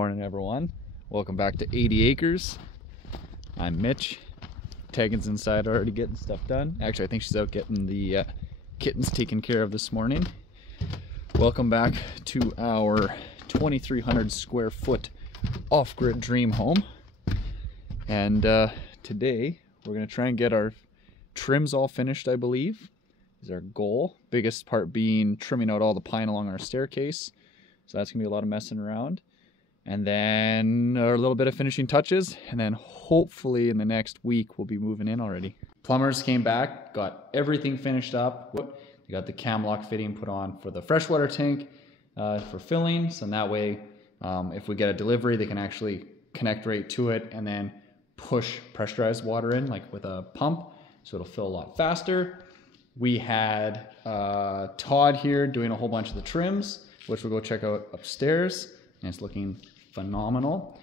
morning, everyone. Welcome back to 80 Acres. I'm Mitch. Tegan's inside already getting stuff done. Actually, I think she's out getting the kittens taken care of this morning. Welcome back to our 2,300 square foot off-grid dream home. And today we're going to try and get our trims all finished, I believe, is our goal. Biggest part being trimming out all the pine along our staircase. So that's going to be a lot of messing around. And then a little bit of finishing touches. And then hopefully in the next week we'll be moving in already. Plumbers came back, got everything finished up. They got the cam lock fitting put on for the freshwater tank for filling. So that way, if we get a delivery, they can actually connect right to it and then push pressurized water in like with a pump. So it'll fill a lot faster. We had Todd here doing a whole bunch of the trims, which we'll go check out upstairs, and it's looking phenomenal.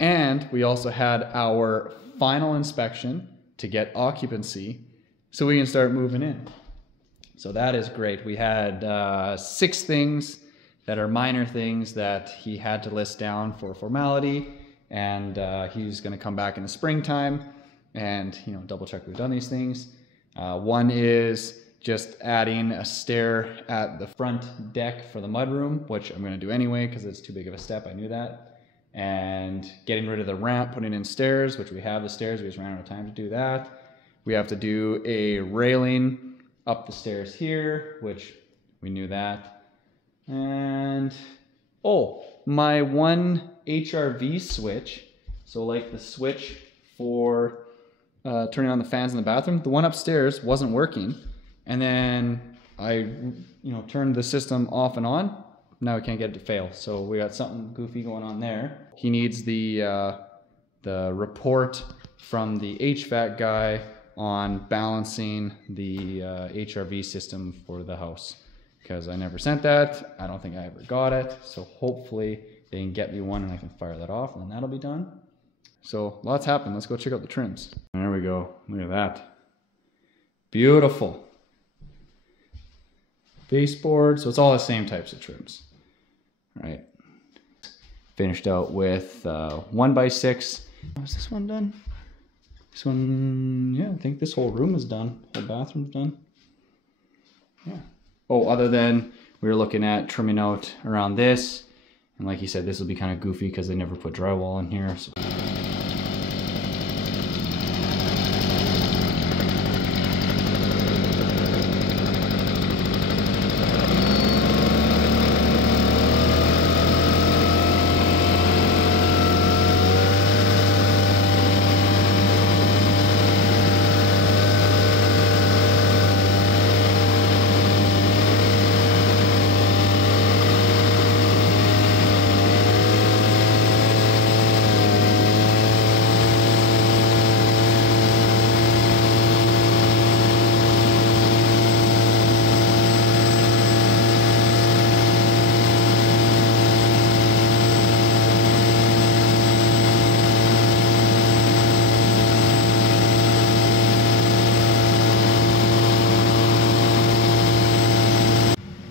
And we also had our final inspection to get occupancy so we can start moving in. So that is great. We had 6 things that are minor things that he had to list down for formality, and he's going to come back in the springtime and double check we've done these things. One is just adding a stair at the front deck for the mudroom, which I'm going to do anyway because it's too big of a step. I knew that. And getting rid of the ramp, putting in stairs, which we have the stairs. We just ran out of time to do that. We have to do a railing up the stairs here, which we knew that. And my one HRV switch, so like the switch for turning on the fans in the bathroom, the one upstairs wasn't working. And then I, turned the system off and on. Now we can't get it to fail. So we got something goofy going on there. He needs the report from the HVAC guy on balancing the HRV system for the house. Because I never sent that. I don't think I ever got it. So hopefully they can get me one and I can fire that off and then that'll be done. So lots happened. Let's go check out the trims. There we go. Look at that. Beautiful. Baseboard, so it's all the same types of trims. All right. Finished out with 1x6. Was this one done? This one, yeah, I think this whole room is done. Whole bathroom's done. Yeah. Oh, other than we were looking at trimming out around this. And like he said, this will be kind of goofy because they never put drywall in here. So.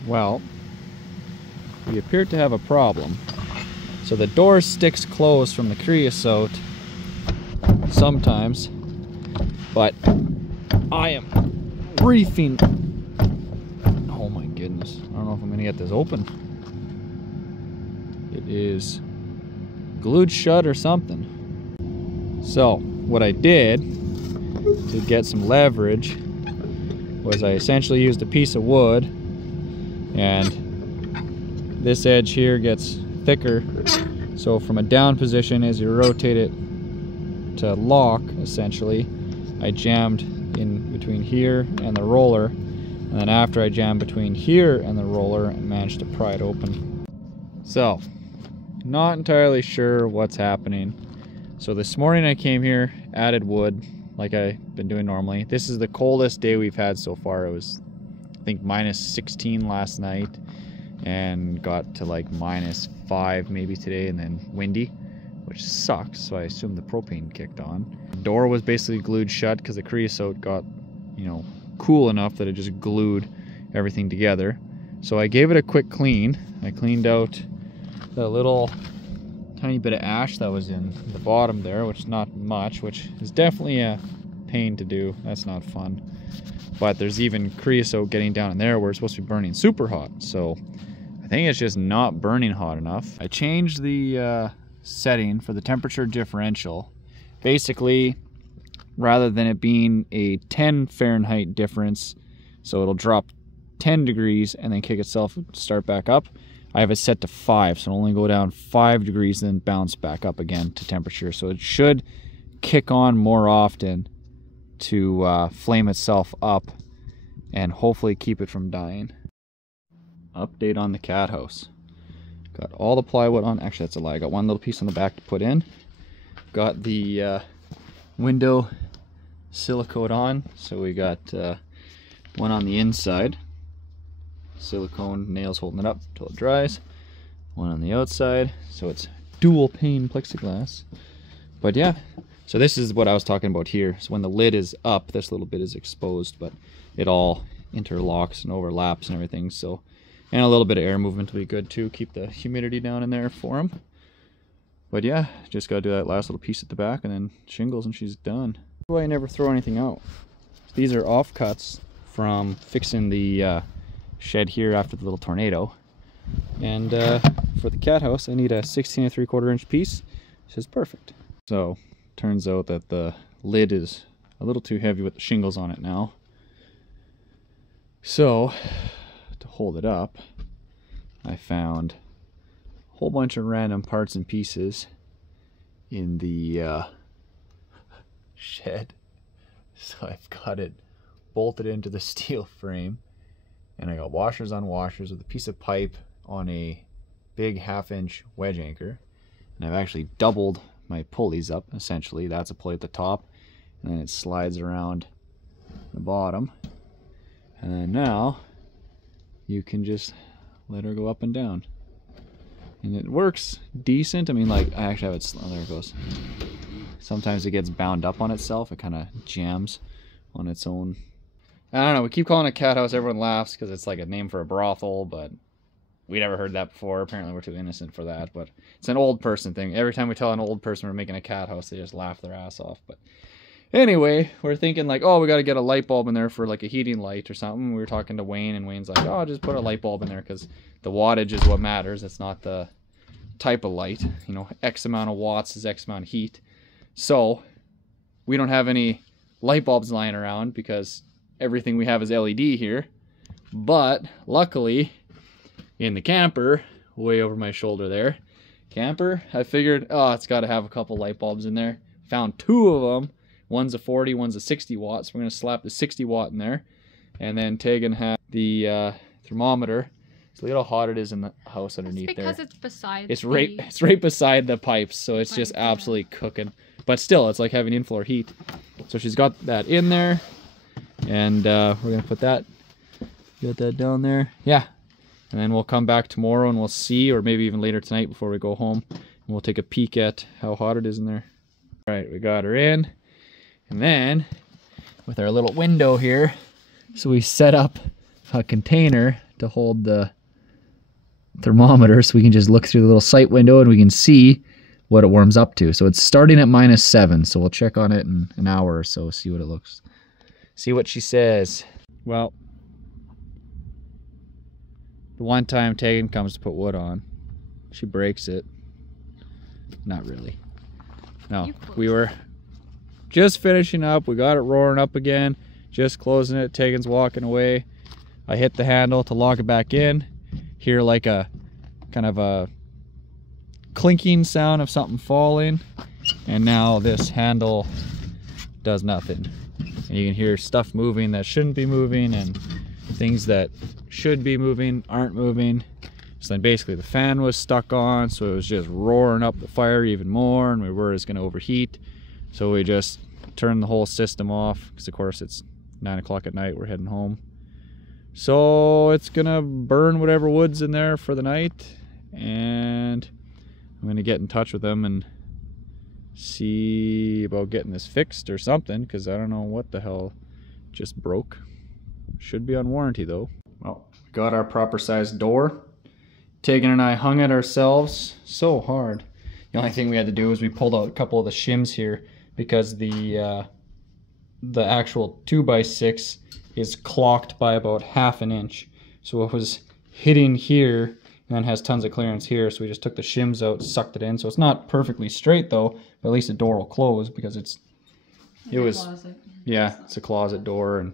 Well, we appear to have a problem. So the door sticks closed from the creosote sometimes, but I am reefing. Oh my goodness. I don't know if I'm gonna get this open. It is glued shut or something. So what I did to get some leverage was I essentially used a piece of wood, and this edge here gets thicker, so from a down position, as you rotate it to lock, essentially, I jammed in between here and the roller, and then after I jammed between here and the roller, I managed to pry it open. So, not entirely sure what's happening. So this morning I came here, added wood, like I've been doing normally. This is the coldest day we've had so far. It was, I think, -16 last night and got to like -5 maybe today, and then windy, which sucks. So I assumed the propane kicked on. The door was basically glued shut because the creosote got, cool enough that it just glued everything together. So I gave it a quick clean. I cleaned out the little tiny bit of ash that was in the bottom there, which is not much, which is definitely a pain to do. That's not fun. But there's even creosote getting down in there where it's supposed to be burning super hot. So I think it's just not burning hot enough. I changed the setting for the temperature differential. Basically, rather than it being a 10 Fahrenheit difference, so it'll drop 10 degrees and then kick itself and start back up, I have it set to 5, so it'll only go down 5 degrees and then bounce back up again to temperature. So it should kick on more often to flame itself up and hopefully keep it from dying. Update on the cat house. Got all the plywood on. Actually, that's a lie. I got one little piece on the back to put in. Got the window silicone on. So we got one on the inside. Silicone nails holding it up until it dries. One on the outside. So it's dual pane plexiglass. But yeah, so this is what I was talking about here. So when the lid is up, this little bit is exposed, but it all interlocks and overlaps and everything. So, and a little bit of air movement will be good too. Keep the humidity down in there for them. But yeah, just gotta do that last little piece at the back and then shingles and she's done. That's why I never throw anything out. These are offcuts from fixing the shed here after the little tornado. And for the cat house, I need a 16 3/4 inch piece. Which is perfect. So, turns out that the lid is a little too heavy with the shingles on it now. So, to hold it up, I found a whole bunch of random parts and pieces in the shed. So I've got it bolted into the steel frame, and I got washers on washers with a piece of pipe on a big 1/2 inch wedge anchor. And I've actually doubled my pulleys up, essentially. That's a pulley at the top, and then it slides around the bottom. And then now you can just let her go up and down. And it works decent. I mean, like, I actually have it, oh, there it goes. Sometimes it gets bound up on itself. It kind of jams on its own. I don't know, we keep calling it a cat house. Everyone laughs because it's like a name for a brothel, but we never heard that before. Apparently we're too innocent for that, but it's an old person thing. Every time we tell an old person we're making a cat house, they just laugh their ass off. But anyway, we're thinking like, oh, we got to get a light bulb in there for like a heating light or something. We were talking to Wayne, and Wayne's like, oh, just put a light bulb in there because the wattage is what matters. It's not the type of light. You know, X amount of watts is X amount of heat. So we don't have any light bulbs lying around because everything we have is LED here. But luckily, in the camper, way over my shoulder there, I figured, oh, it's got to have a couple light bulbs in there. Found 2 of them. One's a 40, one's a 60 watt. So we're going to slap the 60 watt in there. And then Tegan had the thermometer. So look at how hot it is in the house underneath there. It's beside it's right beside the pipes, so it's just absolutely cooking. But still, it's like having in-floor heat. So she's got that in there. And we're going to put that, get that down there. Yeah. And then we'll come back tomorrow and we'll see, or maybe even later tonight before we go home. And we'll take a peek at how hot it is in there. All right, we got her in. And then, with our little window here, so we set up a container to hold the thermometer so we can just look through the little sight window and we can see what it warms up to. So it's starting at -7, so we'll check on it in an hour or so, see what it looks. See what she says. Well, the one time Tegan comes to put wood on, she breaks it. Not really. No, we were just finishing up. We got it roaring up again. Just closing it. Tegan's walking away. I hit the handle to lock it back in. Hear like a kind of a clinking sound of something falling. And now this handle does nothing. And you can hear stuff moving that shouldn't be moving, and things that should be moving aren't moving. So then basically the fan was stuck on, so it was just roaring up the fire even more, and we were just going to overheat. So we just turned the whole system off, because of course it's 9 o'clock at night, we're heading home. So it's gonna burn whatever wood's in there for the night, and I'm gonna get in touch with them and see about getting this fixed or something, because I don't know what the hell just broke. Should be on warranty though. Well, we got our proper sized door. Tegan and I hung it ourselves so hard. The only thing we had to do is we pulled out a couple of the shims here because the actual 2x6 is clocked by about ½ an inch. So it was hitting here and then has tons of clearance here. So we just took the shims out, sucked it in. So it's not perfectly straight though, but at least the door will close because it's a closet door, and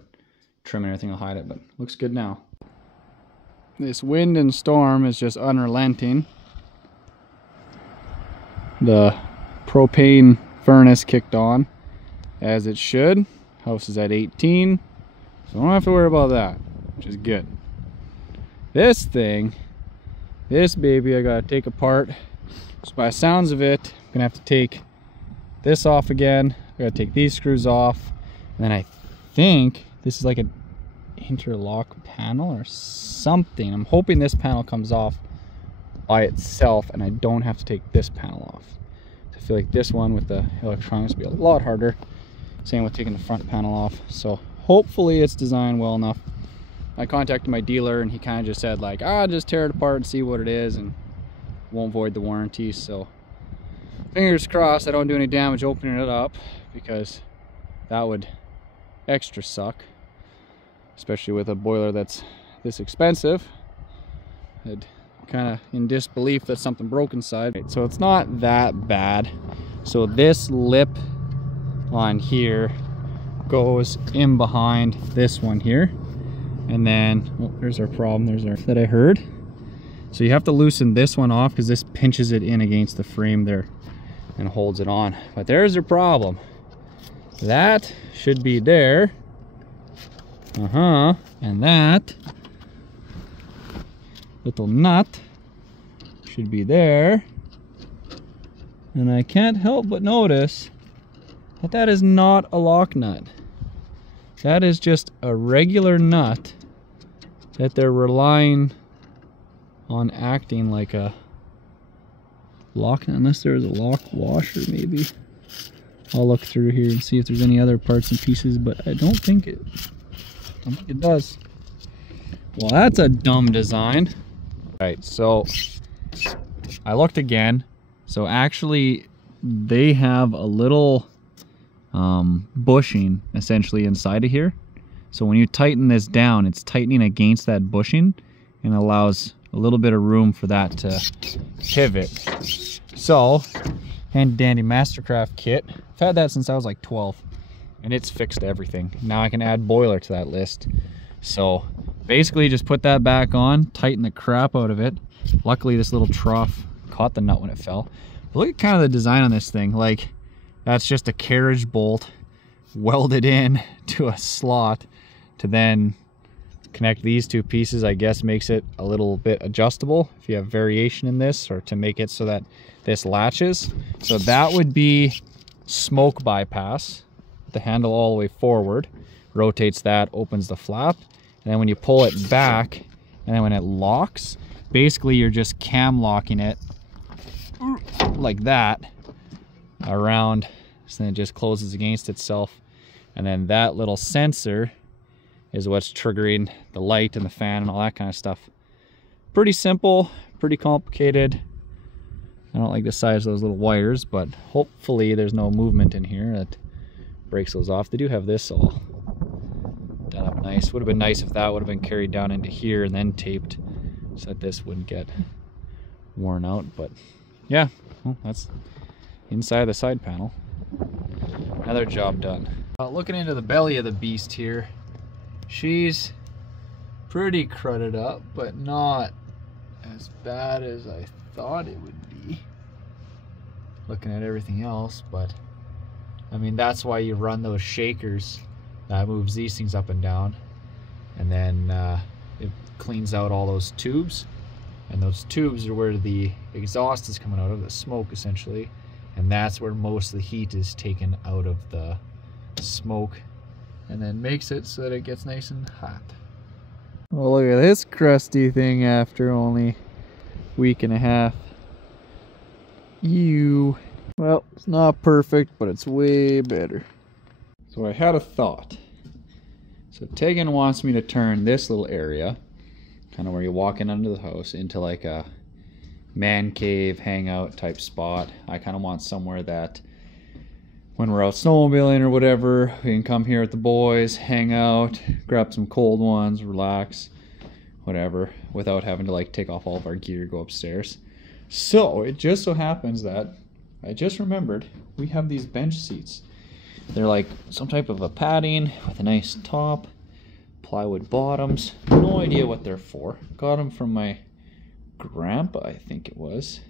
trim and everything will hide it, but looks good now. This wind and storm is just unrelenting. The propane furnace kicked on as it should. House is at 18, so I don't have to worry about that, which is good. This baby I gotta take apart. So by the sounds of it, I'm gonna have to take this off again. I gotta take these screws off, and then I think this is like an interlock panel or something. I'm hoping this panel comes off by itself and I don't have to take this panel off. I feel like this one with the electronics will be a lot harder. Same with taking the front panel off. So hopefully it's designed well enough. I contacted my dealer and he kind of just said like, just tear it apart and see what it is and won't void the warranty. So fingers crossed I don't do any damage opening it up, because that would extra suck, especially with a boiler that's this expensive. I'd kind of in disbelief that something broke inside. So it's not that bad. So this lip on here goes in behind this one here, and then there's our problem. There's our that I heard. So you have to loosen this one off because this pinches it in against the frame there and holds it on. But there's your problem. That should be there. And that little nut should be there. And I can't help but notice that that is not a lock nut. That is just a regular nut that they're relying on acting like a lock nut, unless there's a lock washer maybe. I'll look through here and see if there's any other parts and pieces, but I don't think it does. Well, that's a dumb design. Right, so I looked again. So actually they have a little bushing essentially inside of here. So when you tighten this down, it's tightening against that bushing and allows a little bit of room for that to pivot. So, handy dandy Mastercraft kit. I've had that since I was like 12 and it's fixed everything. Now I can add boiler to that list. So basically just put that back on, tighten the crap out of it. Luckily this little trough caught the nut when it fell. But look at kind of the design on this thing. Like, that's just a carriage bolt welded in to a slot to then connect these two pieces. I guess makes it a little bit adjustable if you have variation in this, or to make it so that this latches. So that would be smoke bypass. The handle all the way forward, rotates that, opens the flap, and then when you pull it back and then when it locks, basically you're just cam locking it like that around, so then it just closes against itself. And then that little sensor is what's triggering the light and the fan and all that kind of stuff. Pretty simple, pretty complicated. I don't like the size of those little wires, but hopefully there's no movement in here that breaks those off. They do have this all done up nice. Would have been nice if that would have been carried down into here and then taped so that this wouldn't get worn out. But yeah, well, that's inside the side panel. Another job done. Looking into the belly of the beast here, she's pretty crudded up, but not as bad as I thought it would be looking at everything else. But I mean, that's why you run those shakers that moves these things up and down, and then it cleans out all those tubes, and those tubes are where the exhaust is coming out of, the smoke essentially, and that's where most of the heat is taken out of the smoke and then makes it so that it gets nice and hot. Well, look at this crusty thing after only a week and a half. Ew. Well, it's not perfect, but it's way better. So I had a thought. So Tegan wants me to turn this little area, kind of where you walk in under the house, into like a man cave hangout type spot. I kind of want somewhere that when we're out snowmobiling or whatever, we can come here with the boys, hang out, grab some cold ones, relax, whatever, without having to like take off all of our gear, go upstairs. So it just so happens that I just remembered we have these bench seats. They're like some type of a padding with a nice top, plywood bottoms. No idea what they're for. Got them from my grandpa, I think it was.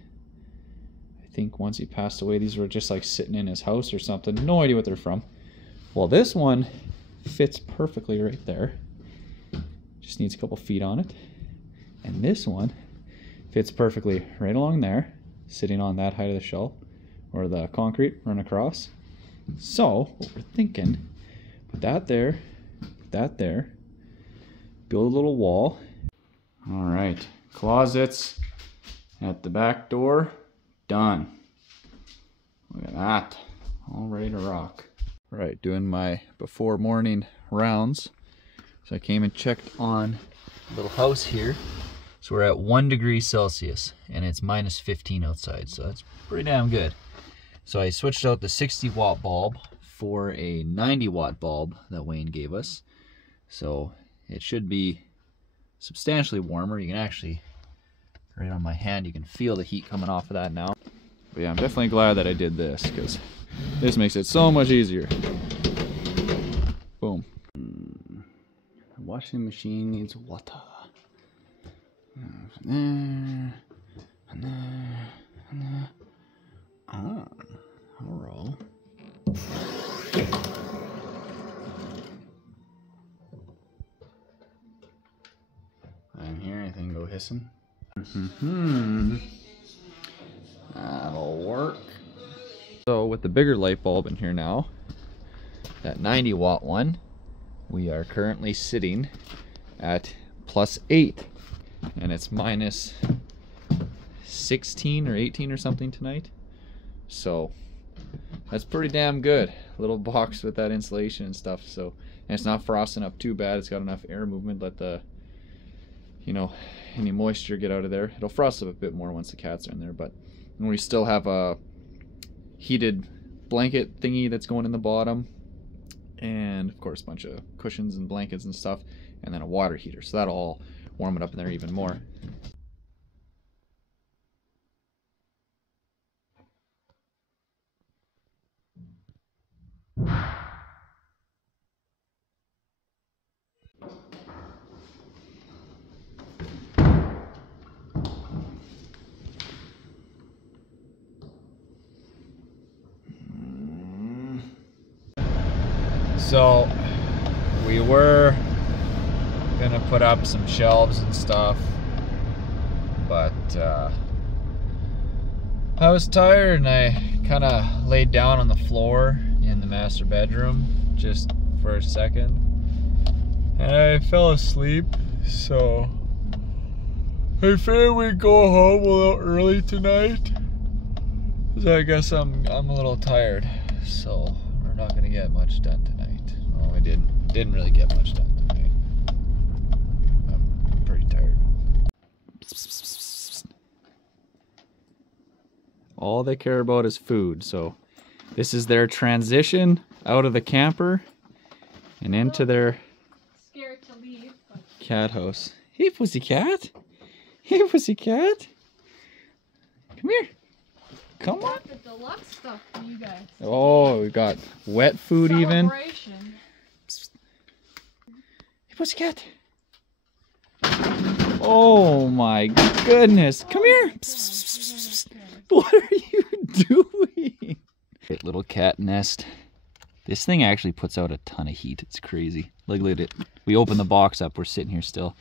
I think once he passed away, these were just like sitting in his house or something. No idea what they're from. Well, this one fits perfectly right there. Just needs a couple feet on it. And this one fits perfectly right along there, sitting on that height of the shelf or the concrete run across. So what we're thinking, put that there, build a little wall. All right, closets at the back door, done. Look at that, all ready to rock. All right, doing my before morning rounds. So I came and checked on a little house here. So we're at 1 degree Celsius and it's minus 15 outside. So that's pretty damn good. So I switched out the 60 watt bulb for a 90 watt bulb that Wayne gave us. So it should be substantially warmer. You can actually, right on my hand, you can feel the heat coming off of that now. But yeah, I'm definitely glad that I did this because this makes it so much easier. Boom. The washing machine needs water. And there. Oh, I'll roll. I didn't hear anything go hissing. That'll work. So with the bigger light bulb in here now, that 90 watt one, we are currently sitting at +8 and it's minus 16 or 18 or something tonight. So that's pretty damn good. Little box with that insulation and stuff. So, and it's not frosting up too bad. It's got enough air movement, let the, you know, any moisture get out of there. It'll frost up a bit more once the cats are in there, but we still have a heated blanket thingy that's going in the bottom, and of course a bunch of cushions and blankets and stuff, and then a water heater. So that'll all warm it up in there even more. So we were gonna put up some shelves and stuff, but I was tired and I kind of laid down on the floor in the master bedroom just for a second and I fell asleep. So I figured we'd go home a little early tonight, because I guess I'm a little tired, so we're not gonna get much done tonight. Well, we didn't really get much done tonight. I'm pretty tired. All they care about is food, so this is their transition out of the camper and into their scared to leave, but cat house. Hey, pussycat. Hey, pussycat. Come here. Come on. the deluxe stuff for you guys. Oh, we got wet food even. Celebration. Hey, pussycat. Oh my goodness. Come here. What are you doing? Great little cat nest. This thing actually puts out a ton of heat. It's crazy. Look at it. We open the box up. We're sitting here still.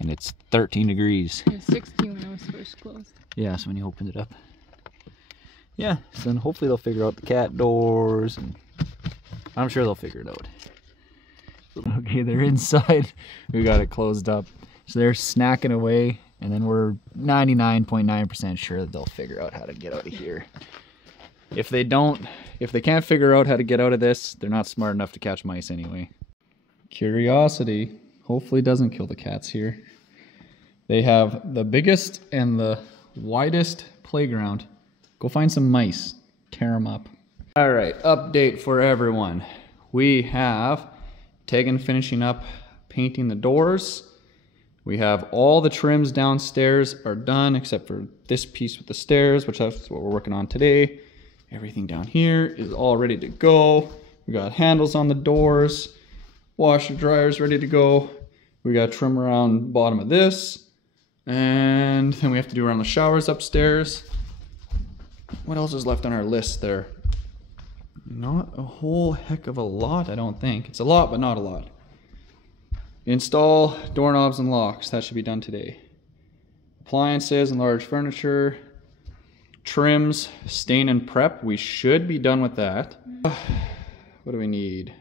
And it's 13 degrees. It was 16 when I was first closed. Yeah, so when you opened it up. Yeah, so then hopefully they'll figure out the cat doors. And I'm sure they'll figure it out. Okay, they're inside. We got it closed up. So they're snacking away. And then we're 99.9% sure that they'll figure out how to get out of here. If they can't figure out how to get out of this, they're not smart enough to catch mice anyway. Curiosity hopefully doesn't kill the cats here. They have the biggest and the widest playground. Go find some mice, tear them up. All right, update for everyone. We have Tegan finishing up painting the doors. We have all the trims downstairs are done except for this piece with the stairs, which that's what we're working on today. Everything down here is all ready to go. We got handles on the doors, washer dryers ready to go. We got trim around the bottom of this. And then we have to do around the showers upstairs. What else is left on our list there? Not a whole heck of a lot, I don't think. It's a lot, but not a lot. Install doorknobs and locks. That should be done today. Appliances and large furniture. Trims, stain and prep. We should be done with that. What do we need?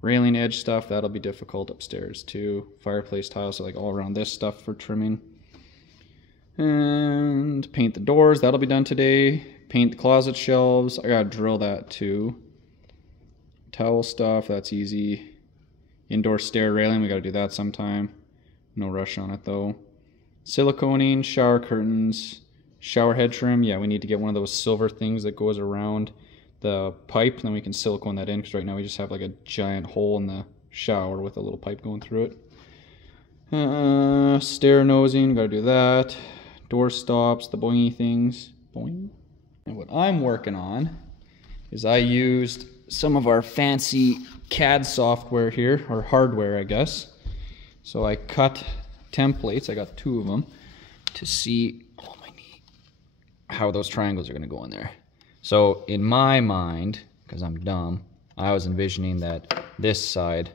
Railing edge stuff. That'll be difficult upstairs too. Fireplace tiles, so like all around this stuff for trimming. And paint the doors. That'll be done today. Paint the closet shelves. I gotta drill that too. Towel stuff. That's easy. Indoor stair railing. We gotta do that sometime. No rush on it though. Siliconing, shower curtains, shower head trim. Yeah, we need to get one of those silver things that goes around the pipe, and then we can silicone that in, because right now we just have like a giant hole in the shower with a little pipe going through it. Stair nosing, gotta do that. Door stops, the boingy things. Boing. And what I'm working on is I used some of our fancy CAD software here, or hardware I guess. So I cut templates, I got 2 of them, to see how those triangles are going to go in there. So in my mind, because I'm dumb, I was envisioning that this side,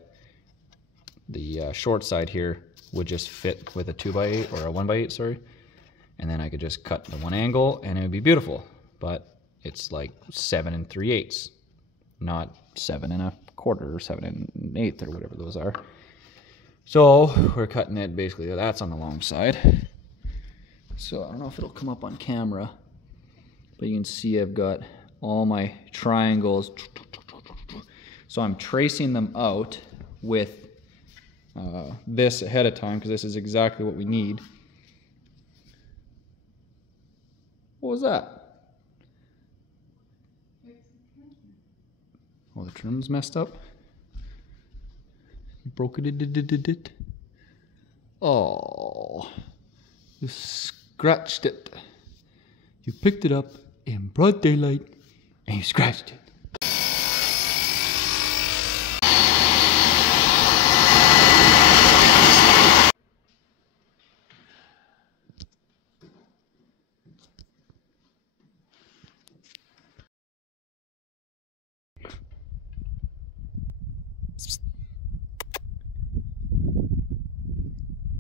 the short side here, would just fit with a 2x8 or a 1x8, sorry. And then I could just cut the one angle and it would be beautiful. But it's like 7 3/8, not 7 1/4 or 7 1/8 or whatever those are. So we're cutting it basically, that's on the long side. So I don't know if it'll come up on camera, but you can see I've got all my triangles. So I'm tracing them out with this ahead of time, because this is exactly what we need. What was that? Oh, the trim's messed up. You broke it. Oh, you scratched it. You picked it up in broad daylight and you scratched it.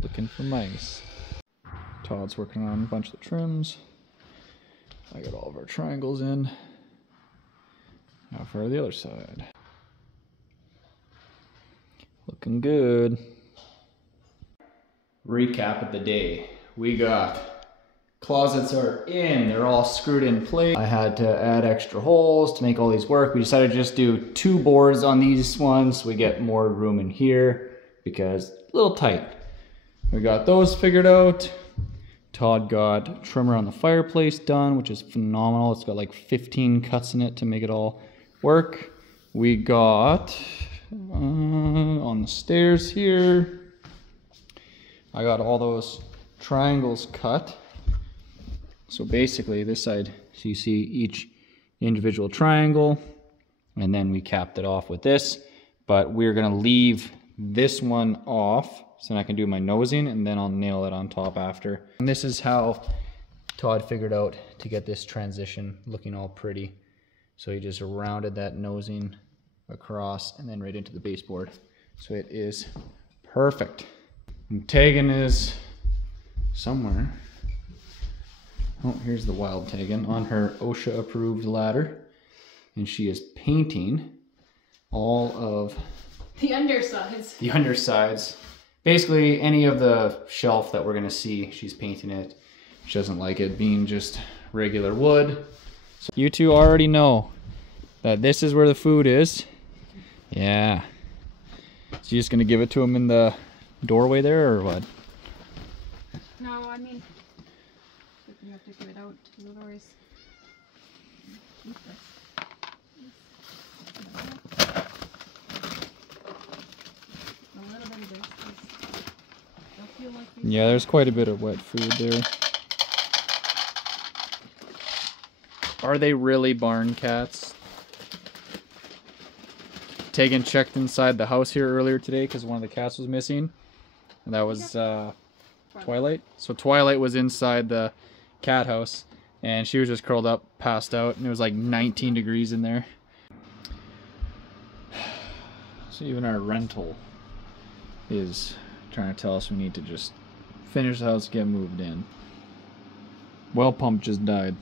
Looking for mice. Todd's working on a bunch of the trims. I got all of our triangles in. Now for the other side. Looking good. Recap of the day. We got closets are in. They're all screwed in place. I had to add extra holes to make all these work. We decided to just do 2 boards on these ones so we get more room in here, because a little tight. We got those figured out. Todd got trimmer on the fireplace done, which is phenomenal. It's got like 15 cuts in it to make it all work. We got on the stairs here, I got all those triangles cut. So basically this side, so you see each individual triangle, and then we capped it off with this, but we're gonna leave this one off so then I can do my nosing, and then I'll nail it on top after. And this is how Todd figured out to get this transition looking all pretty. So he just rounded that nosing across and then right into the baseboard. So it is perfect. And Tegan is somewhere. Oh, here's the wild Tegan on her OSHA approved ladder. And she is painting all of the undersides. The undersides. Basically any of the shelf that we're gonna see, she's painting it. She doesn't like it being just regular wood. So you two already know that this is where the food is. Yeah. So you're just gonna give it to him in the doorway there, or what? No, I mean, Don't always eat this. A little bit of this. Don't feel like Yeah, there's quite a bit of wet food there. Are they really barn cats? Tegan checked inside the house here earlier today because one of the cats was missing. And that was Twilight. So Twilight was inside the cat house and she was just curled up, passed out, and it was like 19 degrees in there. So even our rental is trying to tell us we need to just finish the house, get moved in. Well pump just died.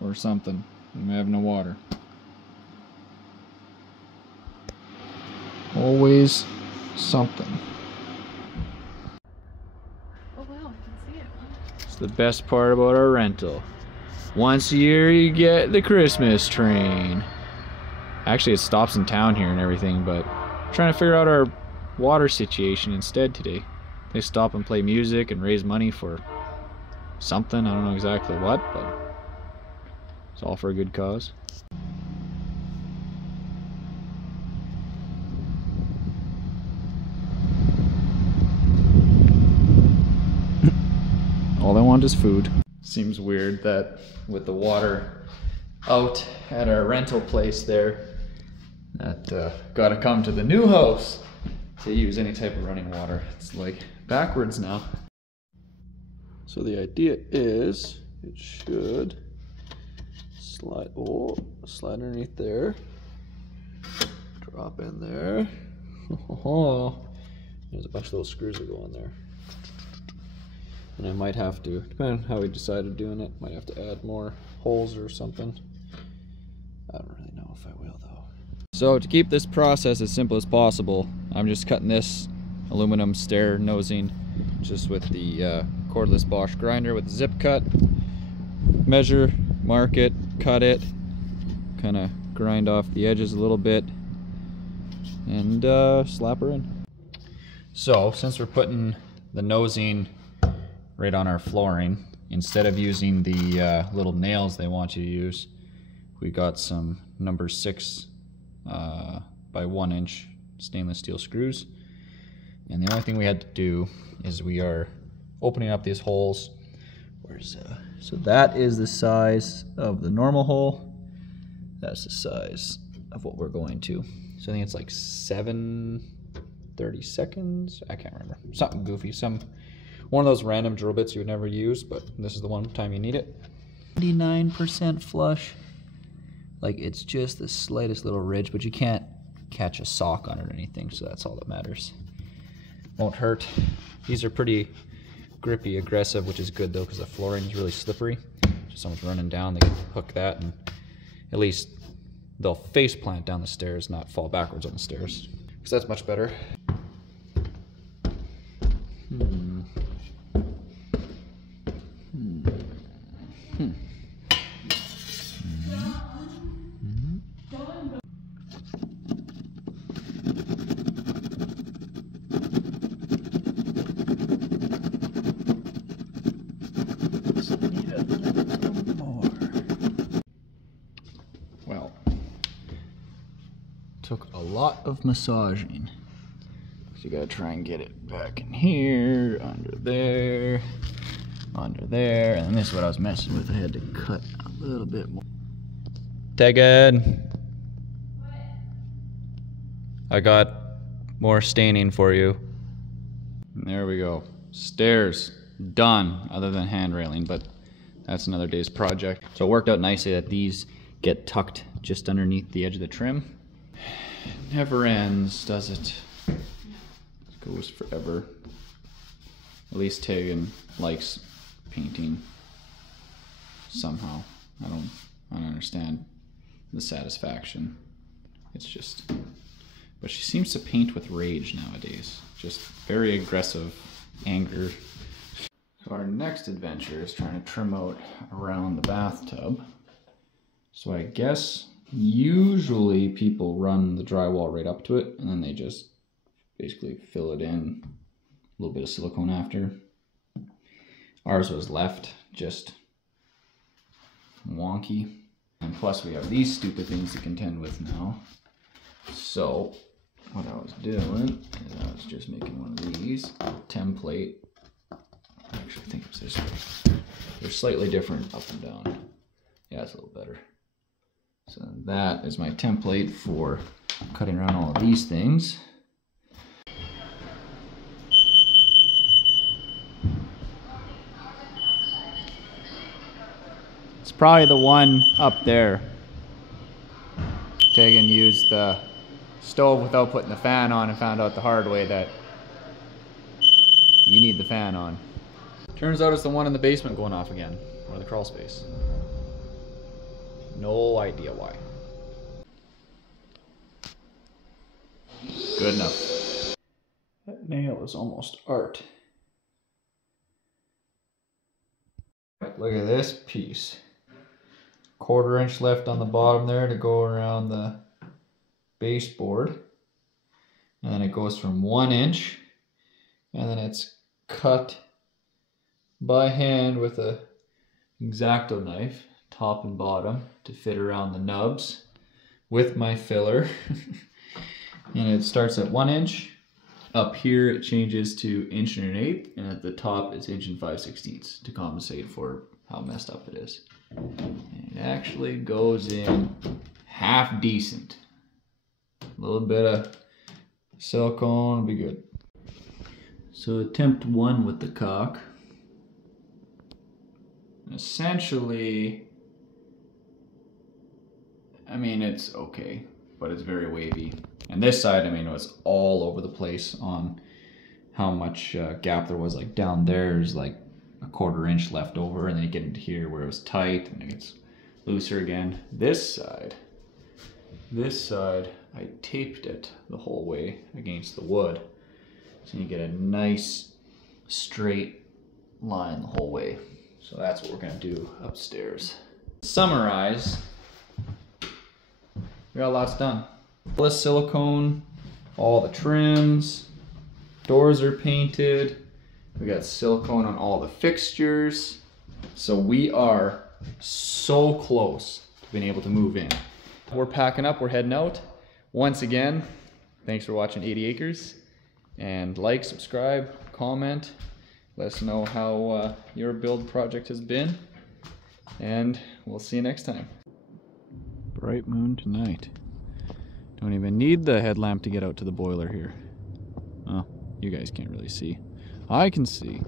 Or something. We have no water. Always something. Oh wow, I can see it. It's the best part about our rental. Once a year you get the Christmas train. Actually it stops in town here and everything, but I'm trying to figure out our water situation instead today. They stop and play music and raise money for something, I don't know exactly what, but it's all for a good cause. All I want is food. Seems weird that with the water out at our rental place there, that gotta come to the new house to use any type of running water. It's like backwards now. So the idea is it should slide underneath there, drop in there. There's a bunch of little screws that go in there. And I might have to, depending on how we decided doing it, might have to add more holes or something. I don't really know if I will though. So to keep this process as simple as possible, I'm just cutting this aluminum stair nosing just with the cordless Bosch grinder with a zip cut. Measure, mark it, cut it, kind of grind off the edges a little bit, and slap her in. So since we're putting the nosing right on our flooring, instead of using the little nails they want you to use, we got some number 6 by 1 inch stainless steel screws. And the only thing we had to do is we are opening up these holes. So that is the size of the normal hole. That's the size of what we're going to. So I think it's like 7/32. I can't remember. Something goofy. One of those random drill bits you would never use, but this is the one time you need it. 99% flush. Like it's just the slightest little ridge, but you can't catch a sock on it or anything, so that's all that matters. Won't hurt. These are pretty grippy, aggressive, which is good though, because the flooring is really slippery. So someone's running down, they can hook that, and at least they'll face plant down the stairs, not fall backwards on the stairs. Because that's much better. Well, took a lot of massaging. So you gotta try and get it back in here, under there, and then this is what I was messing with. I had to cut a little bit more. Tegan! I got more staining for you. And there we go. Stairs, done, other than hand railing, but that's another day's project. So it worked out nicely that these get tucked just underneath the edge of the trim. Never ends, does it? It goes forever. At least Tegan likes painting somehow. I don't understand the satisfaction. It's just, but she seems to paint with rage nowadays. Just very aggressive anger. So our next adventure is trying to trim out around the bathtub. So I guess usually people run the drywall right up to it and then they just basically fill it in, a little bit of silicone after. Ours was left just wonky. And plus we have these stupid things to contend with now. So what I was doing is I was just making one of these template. Actually, I think it's this way. They're slightly different up and down. Yeah, it's a little better. So that is my template for cutting around all of these things. It's probably the one up there. Tegan used the stove without putting the fan on and found out the hard way that you need the fan on. Turns out it's the one in the basement going off again, or the crawl space. No idea why. Good enough. That nail is almost art. Look at this piece. 1/4 inch left on the bottom there to go around the baseboard. And then it goes from 1 inch, and then it's cut by hand with a X-Acto knife, top and bottom, to fit around the nubs with my filler. And it starts at 1 inch. Up here it changes to 1 1/8 inch, and at the top it's 1 5/16 inch to compensate for how messed up it is. And it actually goes in half decent. A little bit of silicone will be good. So attempt 1 with the cock. Essentially, I mean, it's okay, but it's very wavy. And this side, I mean, it was all over the place on how much gap there was. Like down there's like 1/4 inch left over, and then you get into here where it was tight and it gets looser again. This side, I taped it the whole way against the wood. So you get a nice straight line the whole way. So that's what we're gonna do upstairs. Summarize, we got lots done. All the silicone, all the trims, doors are painted. We got silicone on all the fixtures. So we are so close to being able to move in. We're packing up, we're heading out. Once again, thanks for watching 80 Acres. And like, subscribe, comment. Let us know how your build project has been. And we'll see you next time. Bright moon tonight. Don't even need the headlamp to get out to the boiler here. Oh, you guys can't really see. I can see.